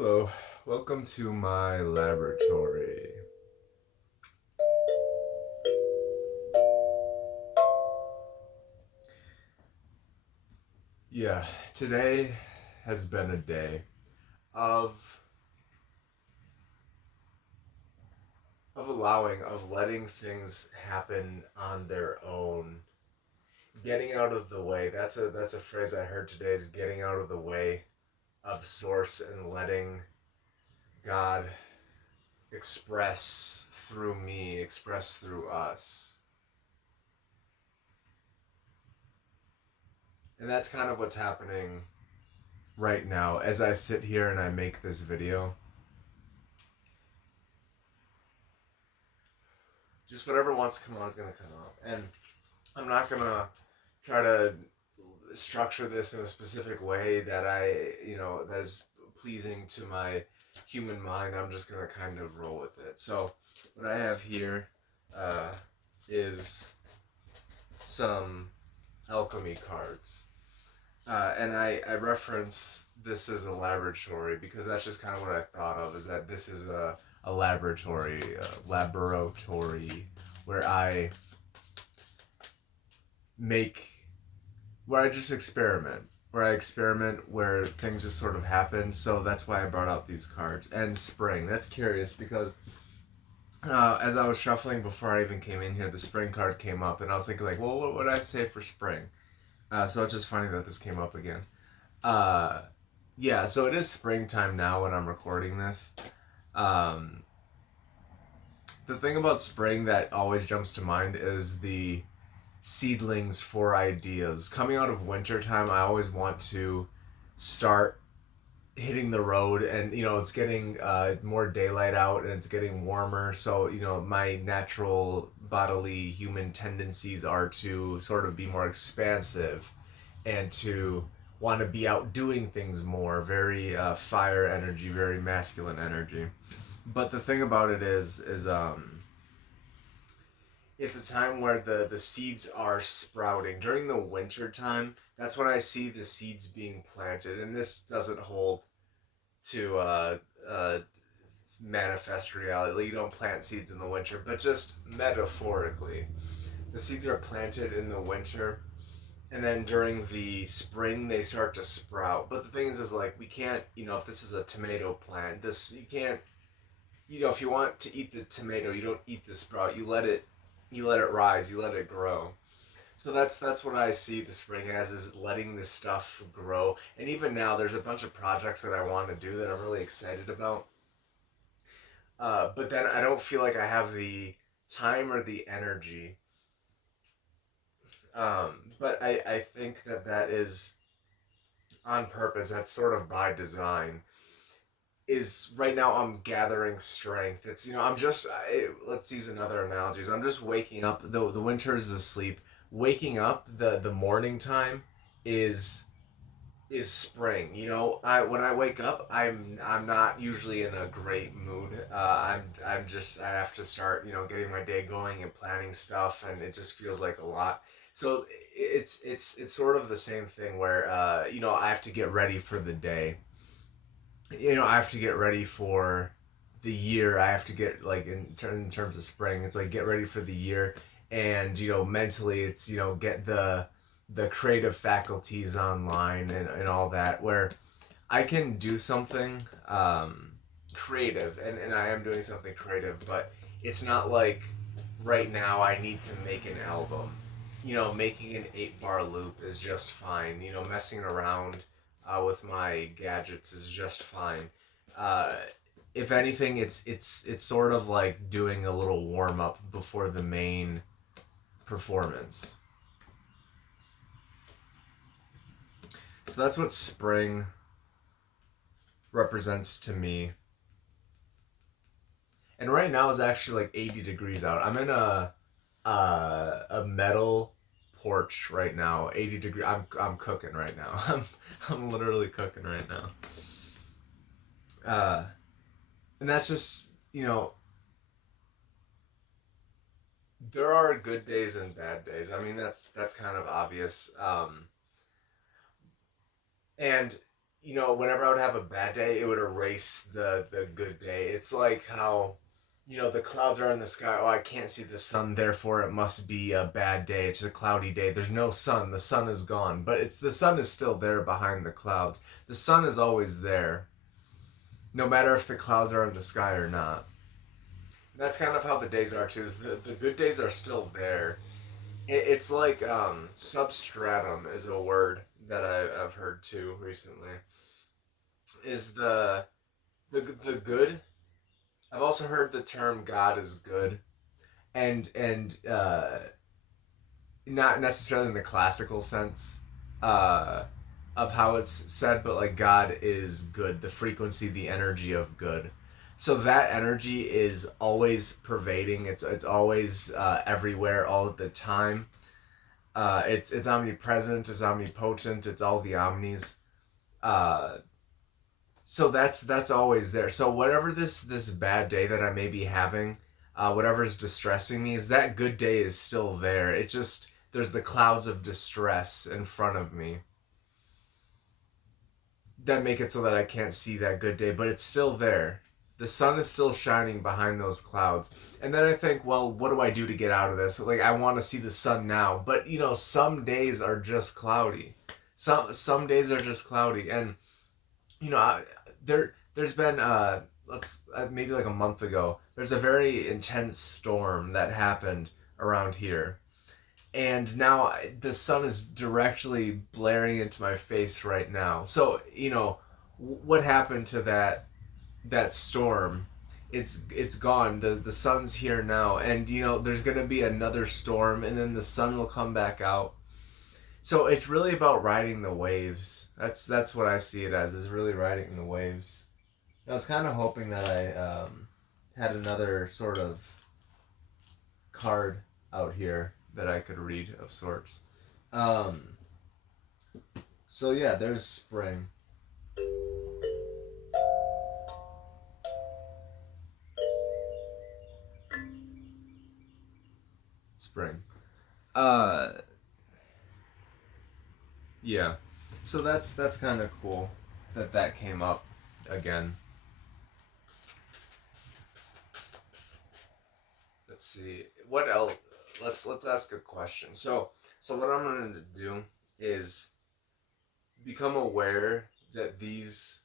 Hello, welcome to my laboratory. Yeah, today has been a day of of letting things happen on their own. Getting out of the way. That's a phrase I heard today is getting out of the way of source and letting God express through me, express through us. And that's kind of what's happening right now as I sit here and I make this video. Just whatever wants to come out is going to come out. And I'm not going to try to structure this in a specific way that is pleasing to my human mind. I'm just going to kind of roll with it. So, what I have here uh, is some alchemy cards. And I reference this as a laboratory because that's just kind of what I thought of, is that this is a laboratory where make where I just experiment, where things just sort of happen. So that's why I brought out these cards. And spring, that's curious because as I was shuffling before I even came in here, the spring card came up, and I was thinking like, well, what would I say for spring? So it's just funny that this came up again. Uh, yeah, so it is springtime now when I'm recording this. Um, the thing about spring that always jumps to mind is the seedlings for ideas. Coming out of wintertime, I always want to start hitting the road, and it's getting more daylight out and it's getting warmer, so my natural bodily human tendencies are to sort of be more expansive and to want to be out doing things more, very fire energy, very masculine energy. But the thing about it is it's a time where the seeds are sprouting. During the winter time, that's when I see the seeds being planted. And this doesn't hold to manifest reality. Like, you don't plant seeds in the winter, but just metaphorically. The seeds are planted in the winter, and then during the spring they start to sprout. But the thing is like, we can't, if this is a tomato plant, this you can't, if you want to eat the tomato, you don't eat the sprout. You let it rise, you let it grow. So that's what I see the spring as, is letting this stuff grow. And even now, there's a bunch of projects that I want to do that I'm really excited about. But then I don't feel like I have the time or the energy. But I think that is on purpose. That's sort of by design. Is right now I'm gathering strength. It's let's use another analogy. I'm just waking up. The winter is asleep. Waking up, the morning time is is spring. I when I wake up, I'm not usually in a great mood. I have to start getting my day going and planning stuff, and it just feels like a lot. So it's sort of the same thing where I have to get ready for the day. I have to get ready for the year. I have to get, like, in terms of spring, it's like get ready for the year, and mentally it's get the creative faculties online and all that, where I can do something creative, and I am doing something creative, but it's not like right now I need to make an album. Making an 8-bar loop is just fine. Messing around with my gadgets is just fine. Uh, if anything, it's sort of like doing a little warm up before the main performance. So that's what spring represents to me. And right now is actually like 80 degrees out. I'm in a metal porch right now. 80 degree. I'm cooking right now. I'm literally cooking right now. Uh, and that's just there are good days and bad days. I mean, that's kind of obvious. And whenever I would have a bad day, it would erase the good day. It's like how, the clouds are in the sky. Oh, I can't see the sun, therefore it must be a bad day. It's a cloudy day. There's no sun. The sun is gone. But it's the sun is still there behind the clouds. The sun is always there, no matter if the clouds are in the sky or not. And that's kind of how the days are too. Is the good days are still there. It's like substratum is a word that I've heard too recently. Is the good. I've also heard the term God is good, and not necessarily in the classical sense uh, of how it's said, but like God is good, the frequency, the energy of good. So that energy is always pervading. It's always everywhere, all the time. It's omnipresent. It's omnipotent. It's all the omnis. Uh, so that's always there. So whatever this bad day that I may be having, whatever's distressing me, is that good day is still there. It just there's the clouds of distress in front of me that make it so that I can't see that good day, but it's still there. The sun is still shining behind those clouds. And then I think, well, what do I do to get out of this? Like I want to see the sun now, but some days are just cloudy. Some days are just cloudy, and you know, I, there's been let's maybe like a month ago. There's a very intense storm that happened around here, and now the sun is directly blaring into my face right now. So what happened to that storm? It's gone. The sun's here now, and there's gonna be another storm, and then the sun will come back out. So it's really about riding the waves. That's what I see it as, is really riding the waves. I was kind of hoping that I had another sort of card out here that I could read of sorts. Um, so yeah, there's spring. Spring. Uh, yeah. So that's kind of cool that came up again. Let's see what else. Let's ask a question. So what I'm going to do is become aware that these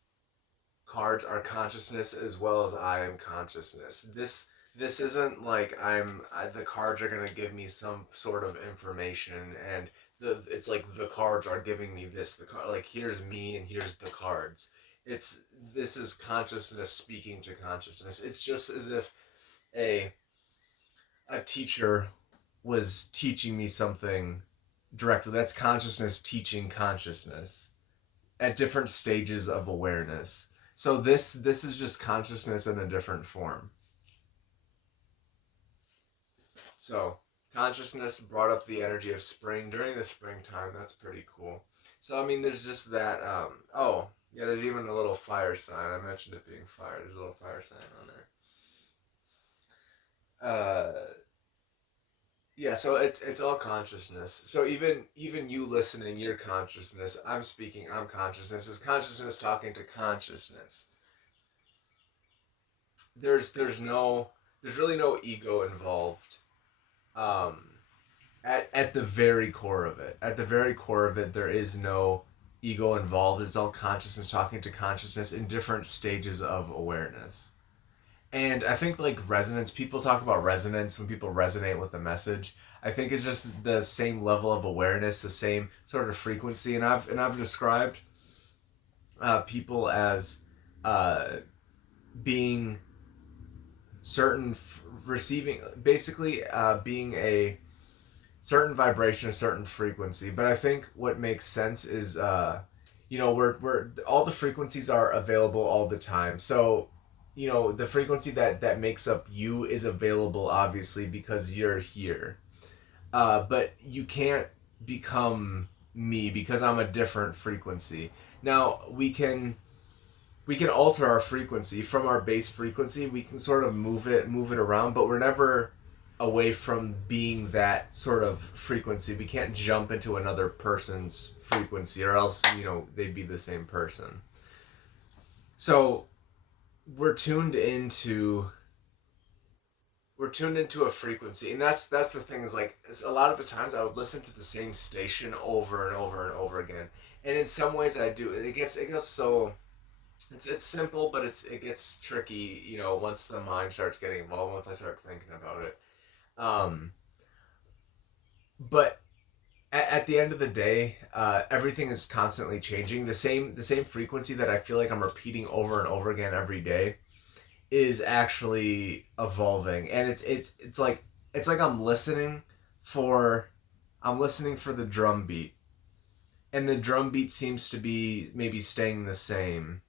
cards are consciousness as well as I am consciousness. This isn't like the cards are going to give me some sort of information, and it's like the cards are giving me this, the card, like here's me and here's the cards. It's This is consciousness speaking to consciousness. It's just as if a a teacher was teaching me something directly. That's consciousness teaching consciousness at different stages of awareness. So this is just consciousness in a different form. So consciousness brought up the energy of spring during the springtime. That's pretty cool. So I mean, there's just that. Oh yeah, there's even a little fire sign. I mentioned it being fire. There's a little fire sign on there. Yeah, so it's all consciousness. So even you listening, your consciousness. I'm speaking. I'm consciousness. Is consciousness talking to consciousness? There's really no ego involved. Um, at the very core of it, there is no ego involved. It's all consciousness talking to consciousness in different stages of awareness. And I think like resonance, people talk about resonance when people resonate with a message. I think it's just the same level of awareness, the same sort of frequency. And I've described people as uh, being certain, receiving, basically being a certain vibration, a certain frequency. But I think what makes sense is, we're all the frequencies are available all the time. So, the frequency that makes up you is available, obviously, because you're here. But you can't become me because I'm a different frequency. Now we can alter our frequency from our base frequency. We can sort of move it around, but we're never away from being that sort of frequency. We can't jump into another person's frequency, or else they'd be the same person. So we're tuned into we're tuned into a frequency, and that's the thing, is like, a lot of the times I would listen to the same station over and over and over again, and in some ways I do. It gets so, it's simple, but it gets tricky, once the mind starts getting involved, once I start thinking about it. um but at the end of the day, everything is constantly changing. The same frequency that I feel like I'm repeating over and over again every day is actually evolving, and it's like for I'm listening for the drum beat, and the drum beat seems to be maybe staying the same,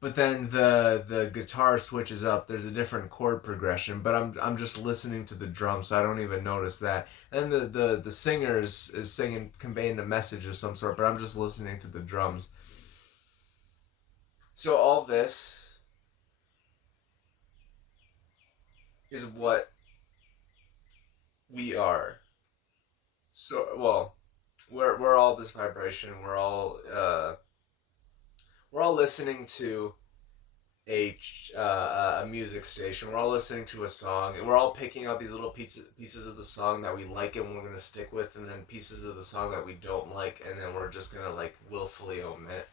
but then the guitar switches up. There's a different chord progression, but I'm just listening to the drum, so I don't even notice that. And the singer is singing, conveying a message of some sort, but I'm just listening to the drums. So all this is what we are. So, well, we're all this vibration. We're all listening to a music station. We're all listening to a song, and we're all picking out these little pieces of the song that we like and we're gonna stick with, and then pieces of the song that we don't like, and then we're just gonna like willfully omit.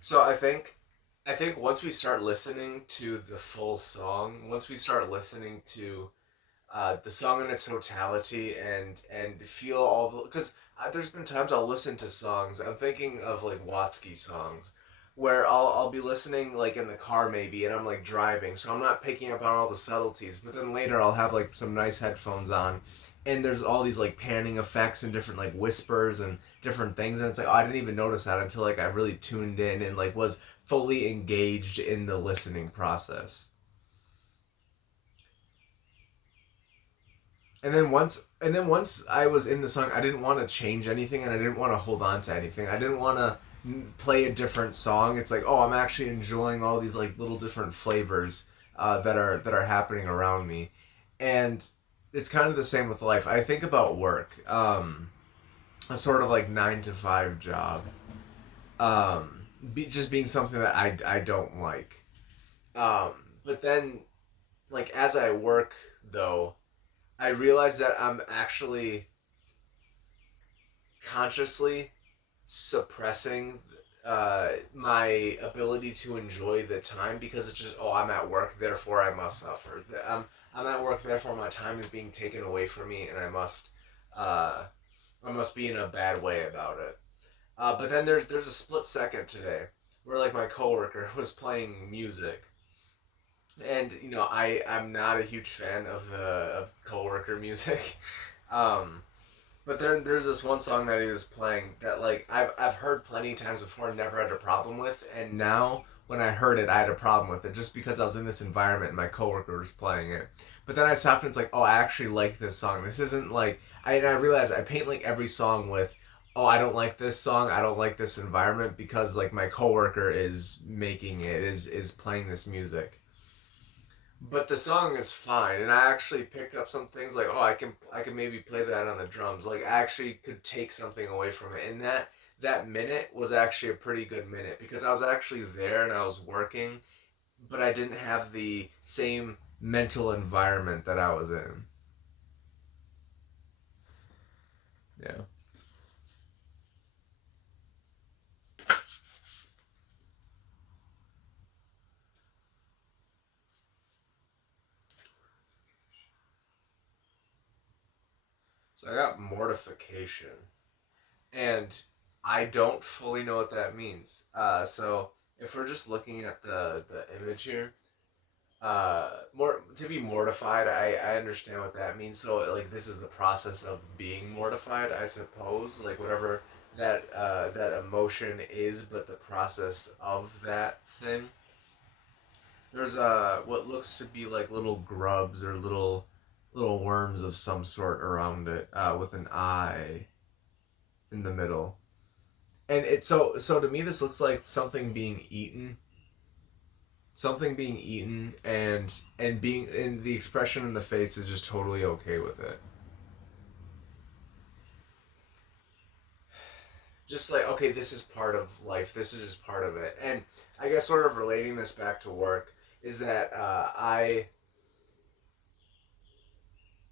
So I think once we start listening to the full song, once we start listening to the song in its totality, and feel all the, because there's been times I'll listen to songs. I'm thinking of like Watsky songs, where I'll be listening like in the car maybe, and I'm like driving, so I'm not picking up on all the subtleties. But then later I'll have like some nice headphones on, and there's all these like panning effects and different like whispers and different things, and it's like, oh, I didn't even notice that until like I really tuned in and like was fully engaged in the listening process. And then once I was in the song, I didn't want to change anything, and I didn't want to hold on to anything. I didn't want to play a different song. It's like, oh, I'm actually enjoying all these like little different flavors that are happening around me, and it's kind of the same with life. I think about work, a sort of like 9 to 5 job, just being something that I don't like. Um, but then, like, as I work though, I realize that I'm actually consciously suppressing my ability to enjoy the time, because it's just, oh, I'm at work, therefore I must suffer. I'm at work, therefore my time is being taken away from me, and uh, I must be in a bad way about it. But then there's a split second today where like my coworker was playing music, and I'm not a huge fan of the of coworker music. um, But there's this one song that he was playing that like I've heard plenty of times before and never had a problem with, and now when I heard it, I had a problem with it just because I was in this environment and my coworker was playing it. But then I stopped and it's like, oh, I actually like this song. This isn't like I realized I paint like every song with, oh, I don't like this song, I don't like this environment because like my coworker is making it, is playing this music. But the song is fine, and I actually picked up some things like, oh, I can maybe play that on the drums. Like, I actually could take something away from it, and that minute was actually a pretty good minute because I was actually there and I was working, but I didn't have the same mental environment that I was in. Yeah. So I got mortification, and I don't fully know what that means. So if we're just looking at the image here, more to be mortified, I understand what that means. So like this is the process of being mortified, I suppose, like whatever that emotion is, but the process of that thing. There's what looks to be like little grubs or little worms of some sort around it, with an eye in the middle. And it so to me this looks like something being eaten. something being eaten, and being, and the expression in the face is just totally okay with it. Just like, okay, this is part of life, this is just part of it. And I guess sort of relating this back to work is that I,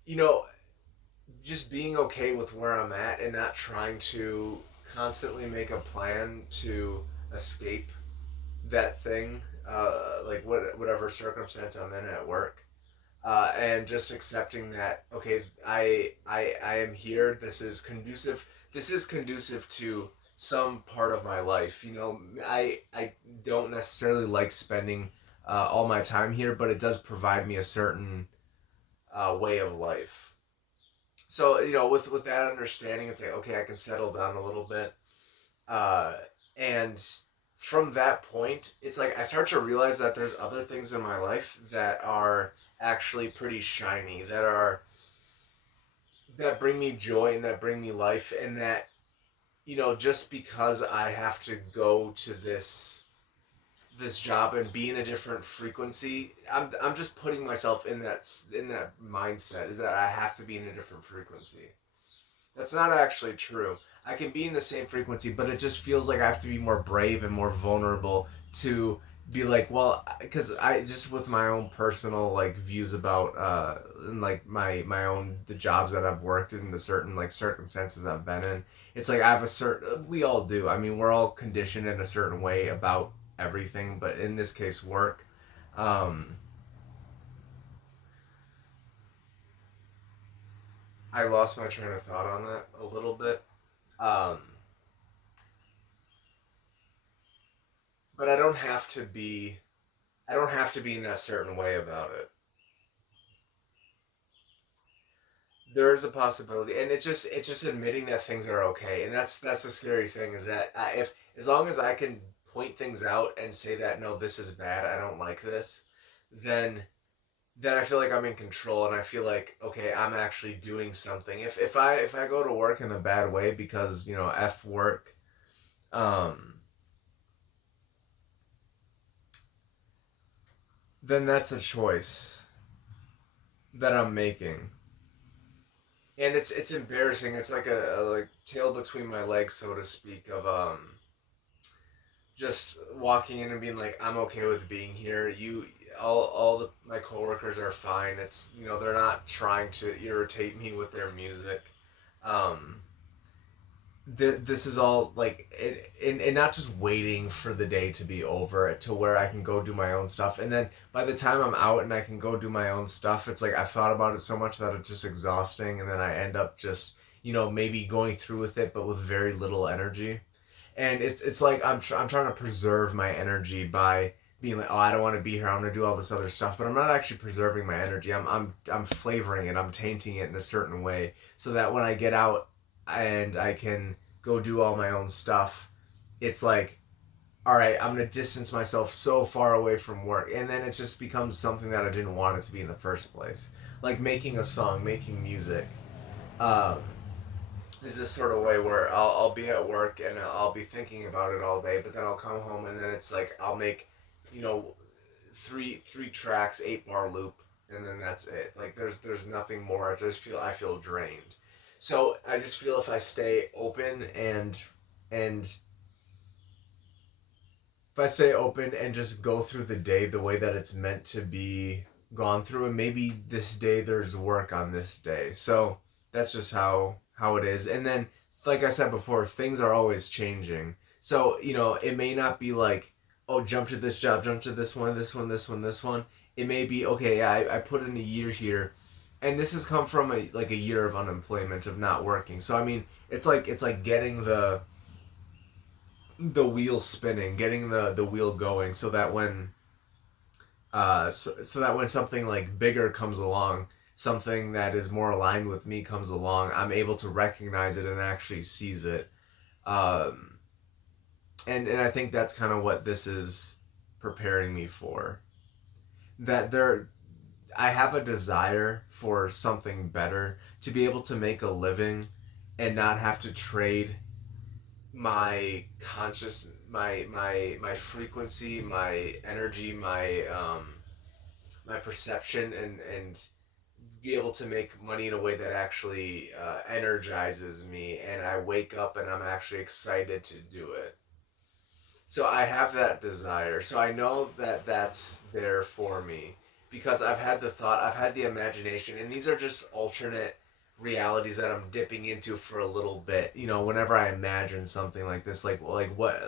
you know, just being okay with where I'm at and not trying to constantly make a plan to escape that thing, like whatever circumstance I'm in at work, and just accepting that, okay, I am here. This is conducive. This is conducive to some part of my life. I don't necessarily like spending all my time here, but it does provide me a certain way of life. So with that understanding, it's like, okay, I can settle down a little bit, uh, and from that point, it's like I start to realize that there's other things in my life that are actually pretty shiny, that bring me joy and that bring me life, and that just because I have to go to this job and be in a different frequency, I'm just putting myself in that mindset that I have to be in a different frequency. That's not actually true. I can be in the same frequency, but it just feels like I have to be more brave and more vulnerable to be like, well, because I just, with my own personal like views about and like my own, the jobs that I've worked in, the certain like circumstances I've been in. It's like I have a certain, we all do. I mean, we're all conditioned in a certain way about everything, but in this case, work. Um, I lost my train of thought on that a little bit. Um, but I don't have to be in that certain way about it. There is a possibility, and it's just admitting that things are okay, and that's the scary thing, is that if, as long as I can point things out and say that, no, this is bad, I don't like this, then I feel like I'm in control, and I feel like, okay, I'm actually doing something. If I go to work in a bad way because f work, um, then that's a choice that I'm making, and it's embarrassing. It's like a like tail between my legs, so to speak, of just walking in and being like, I'm okay with being here. All my coworkers are fine. It's they're not trying to irritate me with their music. Um, this is all like, and not just waiting for the day to be over to where I can go do my own stuff, and then by the time I'm out and I can go do my own stuff, it's like I've thought about it so much that it's just exhausting, and then I end up just maybe going through with it, but with very little energy. And it's like I'm trying to preserve my energy by being like, oh, I don't want to be here, I'm gonna do all this other stuff, but I'm not actually preserving my energy. I'm flavoring it, I'm tainting it in a certain way, so that when I get out and I can go do all my own stuff, it's like, all right, I'm gonna distance myself so far away from work, and then it just becomes something that I didn't want it to be in the first place, like making a song, making music. um, is this sort of way where I'll be at work and I'll be thinking about it all day, but then I'll come home and then it's like I'll make, you know, three tracks, 8 bar loop, and then that's it. Like there's nothing more. I feel drained. So I just feel if I stay open and if I stay open and just go through the day the way that it's meant to be gone through, and maybe this day there's work on this day. So that's just how it is. And then, like I said before, things are always changing. So it may not be like, oh, jump to this job, jump to this one, this one, this one, this one. It may be, okay, yeah, I put in a year here, and this has come from a year of unemployment, of not working. So I mean, it's like getting the wheel spinning, getting the wheel going, so that when so that when something like bigger comes along, something that is more aligned with me comes along, I'm able to recognize it and actually seize it. Um, and I think that's kind of what this is preparing me for. That I have a desire for something better, to be able to make a living and not have to trade my conscious my frequency, my energy, my perception, and be able to make money in a way that actually energizes me, and I wake up and I'm actually excited to do it. So I have that desire. So I know that that's there for me because I've had the thought, I've had the imagination, and these are just alternate realities that I'm dipping into for a little bit. You know, whenever I imagine something like this, like what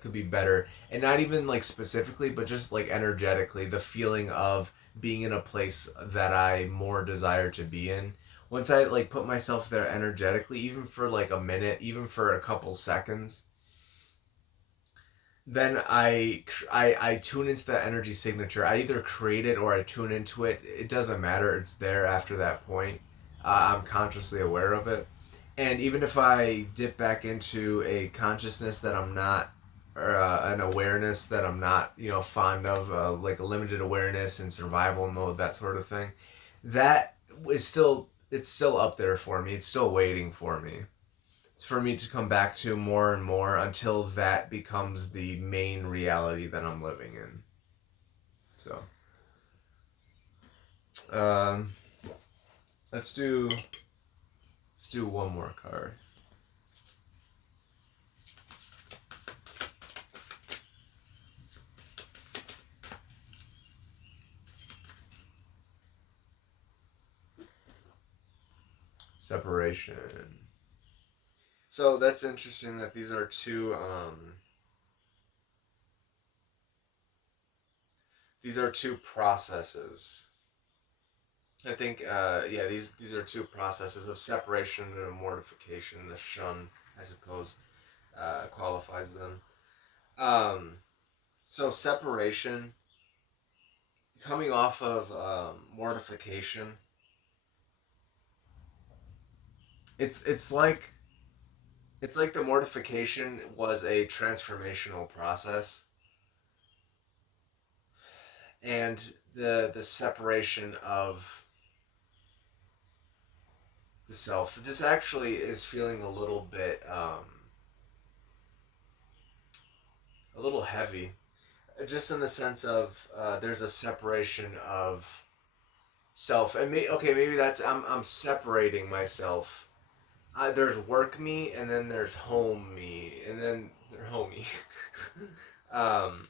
could be better, and not even like specifically, but just like energetically, the feeling of being in a place that I more desire to be in. Once I like put myself there energetically, even for like a minute, even for a couple seconds, then I tune into that energy signature. I either create it or I tune into it. It doesn't matter. It's there after that point. I'm consciously aware of it. And even if I dip back into a consciousness that I'm not, or an awareness that I'm not, fond of, like a limited awareness and survival mode, that sort of thing, that is still, it's still up there for me. It's still waiting for me. It's for me to come back to more and more until that becomes the main reality that I'm living in. So, um, let's do one more card. Separation. So that's interesting that these are two processes. I think yeah, these are two processes of separation and mortification. The shun, I suppose, qualifies them. Um, so separation, coming off of mortification, it's like the mortification was a transformational process, and the separation of the self. This actually is feeling a little heavy, just in the sense of there's a separation of self, and maybe that's I'm separating myself. There's work me, and then there's home me, and then they're homey. um,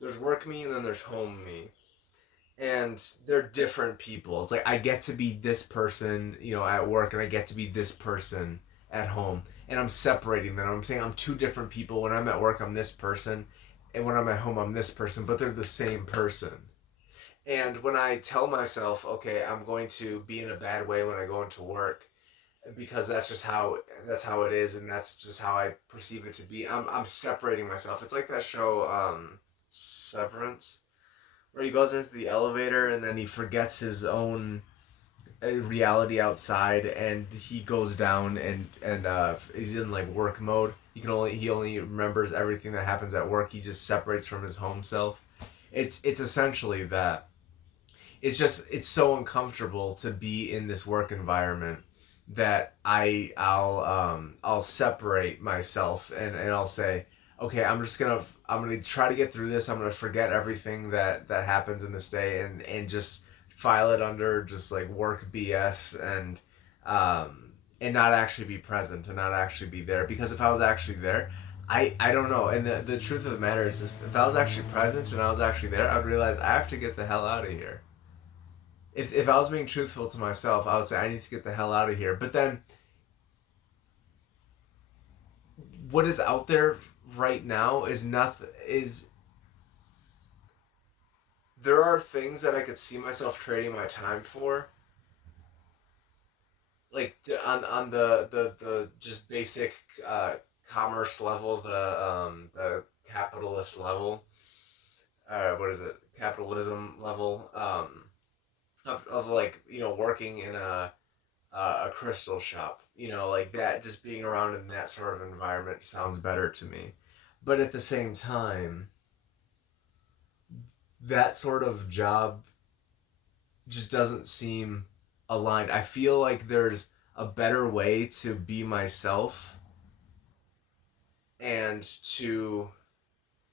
there's work me, and then there's home me, and they're different people. It's like I get to be this person, at work, and I get to be this person at home, and I'm separating them. I'm saying I'm two different people. When I'm at work, I'm this person, and when I'm at home, I'm this person, but they're the same person. And when I tell myself, okay, I'm going to be in a bad way when I go into work, because that's how it is, and that's just how I perceive it to be. I'm separating myself. It's like that show, Severance, where he goes into the elevator and then he forgets his own reality outside, and he goes down and he's in like work mode. He only remembers everything that happens at work. He just separates from his home self. It's essentially that. It's so uncomfortable to be in this work environment that I'll separate myself, and I'll say, okay, I'm gonna try to get through this. I'm gonna forget everything that happens in this day, and just file it under just like work BS, and not actually be present, and not actually be there, because if I was actually there, I don't know. And the truth of the matter is this, if I was actually present and I was actually there, I would realize I have to get the hell out of here. If I was being truthful to myself, I would say I need to get the hell out of here. But then, what is out there right now is nothing. Is There are things that I could see myself trading my time for, like on the just basic commerce level, the capitalist level. What is it? Capitalism level. Of like working in a crystal shop, like that, just being around in that sort of environment sounds better to me. But at the same time, that sort of job just doesn't seem aligned. I feel like there's a better way to be myself and to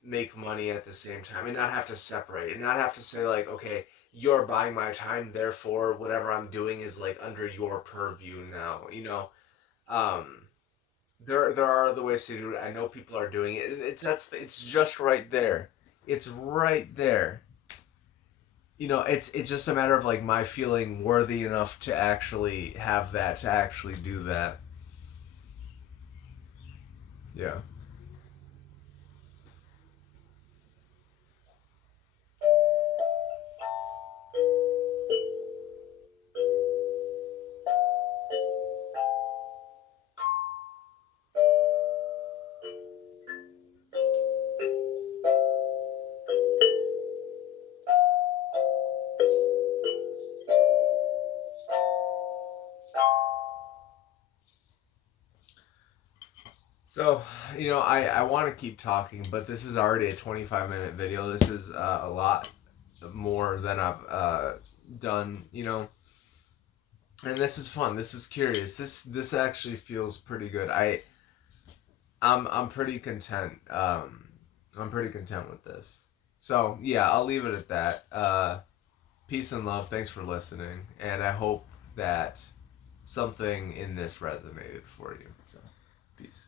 make money at the same time and not have to separate and not have to say like, okay, you're buying my time, therefore whatever I'm doing is like under your purview now, you know. um there are other ways to do it. I know people are doing it. It's just right there. It's right there. You know, it's just a matter of like my feeling worthy enough to actually have that, to actually do that. Yeah. So, you know, I want to keep talking, but this is already a 25-minute video. This is a lot more than I've done, you know. And this is fun. This is curious. This actually feels pretty good. I'm pretty content. I'm pretty content with this. So, yeah, I'll leave it at that. Peace and love. Thanks for listening, and I hope that something in this resonated for you. So, peace.